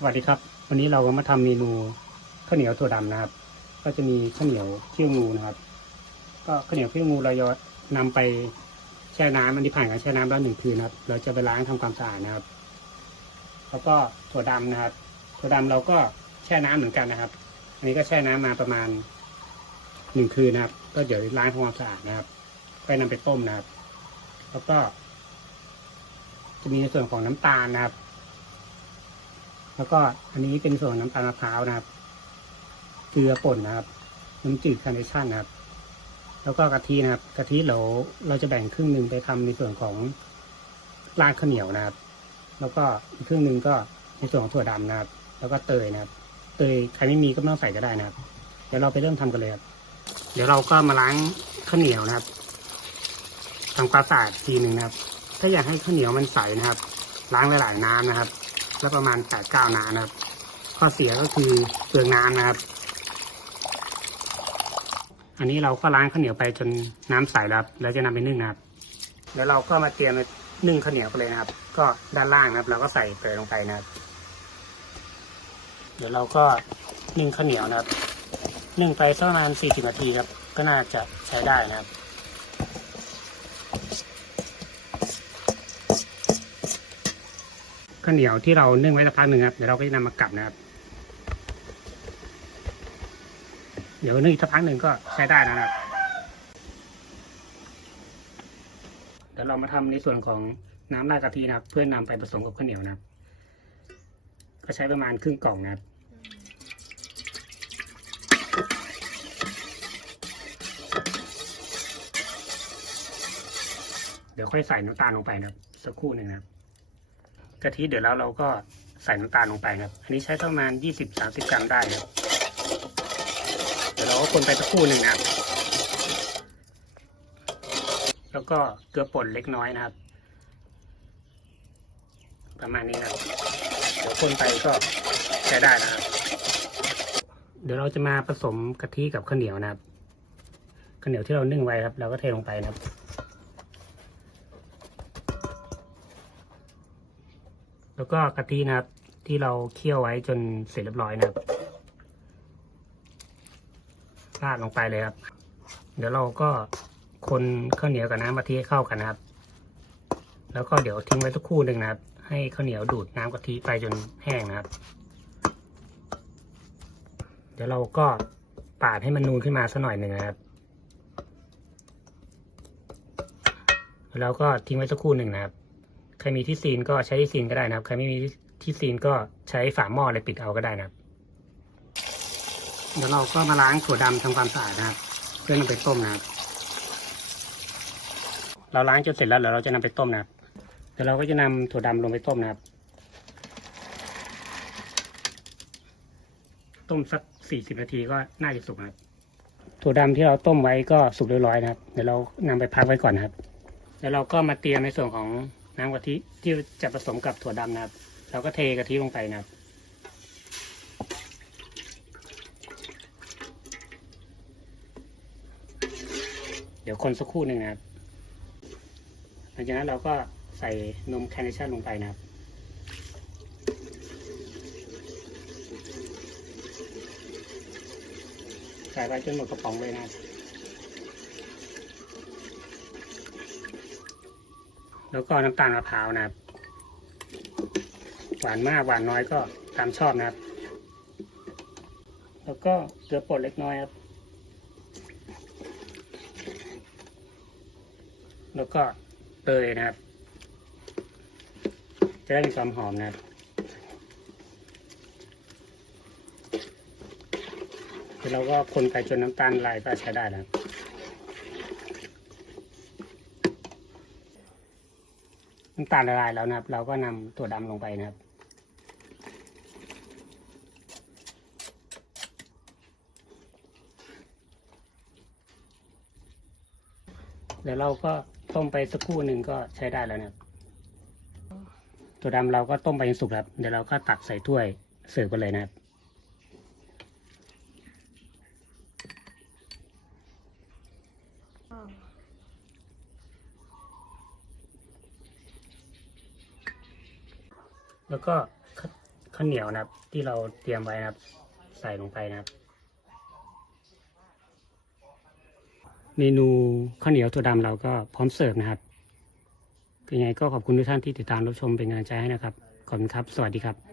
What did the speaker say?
สวัสดีครับ วันนี้เราก็มาทำเมนูข้าวเหนียวถั่วดำนะครับ ก็จะมีข้าวเหนียวเขี้ยวงูนะครับ ก็ข้าวเหนียวเขี้ยวงูเราจะนำไปแช่น้ำอันนี้ผ่านการแช่น้ำแล้วหนึ่งคืนนะครับ เราจะไปล้างทำความสะอาดนะครับ แล้วก็ถั่วดำนะครับ ถั่วดำเราก็แช่น้ำเหมือนกันนะครับ อันนี้ก็แช่น้ำมาประมาณหนึ่งคืนนะครับ ก็เดี๋ยวล้างทำความสะอาดนะครับไปนำไปต้มนะครับ แล้วก็ จะมีในส่วนของน้ำตาลนะครับ แล้วก็อันนี้เป็นส่วนน้ำตาลมะพร้าวนะครับ เกลือป่นนะครับ น้ำจืดคาร์เนชั่นนะครับ แล้วก็กะทินะครับ กะทิเราเราจะแบ่งครึ่งหนึ่งไปทำในส่วนของราดข้าวเหนียวนะครับ แล้วก็อีกครึ่งหนึ่งก็ในส่วนของถั่วดำนะครับ แล้วก็เตยนะครับ เตยใครไม่มีก็ไม่ต้องใส่ก็ได้นะครับ เดี๋ยวเราไปเริ่มทำกันเลยครับ เดี๋ยวเราก็มาล้างข้าวเหนียวนะครับทำความสะอาดทีหนึ่งนะครับ ถ้าอยากให้ข้าวเหนียวมันใสนะครับ ล้างหลายๆน้ำนะครับ แล้วประมาณแปดเก้าน้ำนะครับ ข้อเสียก็คือเปลืองน้ำนะครับ อันนี้เราก็ล้างข้าวเหนียวไปจนน้ำใสแล้วครับแล้วจะนำไปนึ่งนะครับแล้วเราก็มาเตรียมนึ่งข้าวเหนียวกันเลยนะครับ ก็ด้านล่างนะครับ เราก็ใส่เตยลงไปนะครับ เดี๋ยวเราก็นึ่งข้าวเหนียวนะครับนึ่งไปสักประมาณสี่สิบนาทีครับ ก็น่าจะใช้ได้นะครับ ข้าวเหนียวที่เรานึ่งไว้สักพักหนึ่งครับเดี๋ยวเราก็จะนำมากลับนะครับ เดี๋ยวนึ่งอีกสักพักหนึ่งก็ใช้ได้นะครับเดี๋ยวเรามาทำในส่วนของน้ำราดกะทินะครับ เพื่อนำไปผสมกับข้าวเหนียวนะครับ ก็ใช้ประมาณครึ่งกล่องนะครับเดี๋ยวค่อยใส่น้ำตาลลงไปนะครับ สักครู่หนึ่งนะครับ กะทิเดี๋ยวแล้วเราก็ใส่น้ำตาลลงไปครับ อันนี้ใช้ประมาณยี่สิบสามสิบกรัมได้ครับ เดี๋ยวเราก็คนไปสักครู่หนึ่งนะครับ แล้วก็เกลือป่นเล็กน้อยนะครับ ประมาณนี้นะครับ เดี๋ยวคนไปก็ใช้ได้นะครับ เดี๋ยวเราจะมาผสมกะทิกับข้าวเหนียวนะครับ ข้าวเหนียวที่เรานึ่งไว้ครับ เราก็เทลงไปนะครับ แล้วก็กะทินะครับ ที่เราเคี่ยวไว้จนเสร็จเรียบร้อยนะครับราดลงไปเลยครับ เดี๋ยวเราก็คนข้าวเหนียวกับน้ำกะทิเข้ากันนะครับ แล้วก็เดี๋ยวทิ้งไว้สักครู่หนึ่งนะครับ ให้ข้าวเหนียวดูดน้ำกะทิไปจนแห้งนะครับ เดี๋ยวเราก็ปาดให้มันนูนขึ้นมาสักหน่อยหนึ่งนะครับ แล้วก็ทิ้งไว้สักครู่หนึ่งนะครับ ใครมีที่ซีนก็ใช้ที่ซีนก็ได้นะครับ ใครไม่มีที่ซีนก็ใช้ฝาหม้ออะไรปิดเอาก็ได้นะครับ เดี๋ยวเราก็มาล้างถั่วดำทำความสะอาดนะครับ เพื่อนำไปต้มนะครับ เราล้างจนเสร็จแล้วเดี๋ยวเราจะนำไปต้มนะครับเดี๋ยวเราก็จะนำถั่วดำลงไปต้มนะครับ ต้มสักสี่สิบนาทีก็น่าจะสุกนะครับถั่วดำที่เราต้มไว้ก็สุกเรียบร้อยนะครับ เดี๋ยวเรานำไปพักไว้ก่อนนะครับ แล้วเราก็มาเตรียมในส่วนของ น้ำกะทิที่จะผสมกับถั่วดำนะครับ เราก็เทกะทิลงไปนะครับเดี๋ยวคนสักครู่หนึ่งนะครับหลังจากนั้นเราก็ใส่นมแคเนชั่นลงไปนะครับใส่ไปจนหมดกระป๋องเลยนะครับ แล้วก็น้ำตาลมะพร้าวนะครับ หวานมากหวานน้อยก็ตามชอบนะครับ แล้วก็เกลือป่นเล็กน้อยครับ แล้วก็เตยนะครับจะได้มีความหอมนะครับเดี๋ยวเราก็คนไปจนน้ำตาลละลายก็ใช้ได้แล้ว น้ำตาลละลายแล้วนะครับ เราก็นำถั่วดำลงไปนะครับเดี๋ยวเราก็ต้มไปสักครู่หนึ่งก็ใช้ได้แล้วนะครับถั่วดำเราก็ต้มไปจนสุกครับ เดี๋ยวเราก็ตักใส่ถ้วยเสิร์ฟกันเลยนะครับ แล้วก็ข้าวเหนียวนะครับ ที่เราเตรียมไว้นะครับ ใส่ลงไปนะครับ เมนูข้าวเหนียวถั่วดำเราก็พร้อมเสิร์ฟนะครับยังไงก็ขอบคุณทุกท่านที่ติดตามรับชมเป็นกำลังใจให้นะครับขอบคุณครับ สวัสดีครับ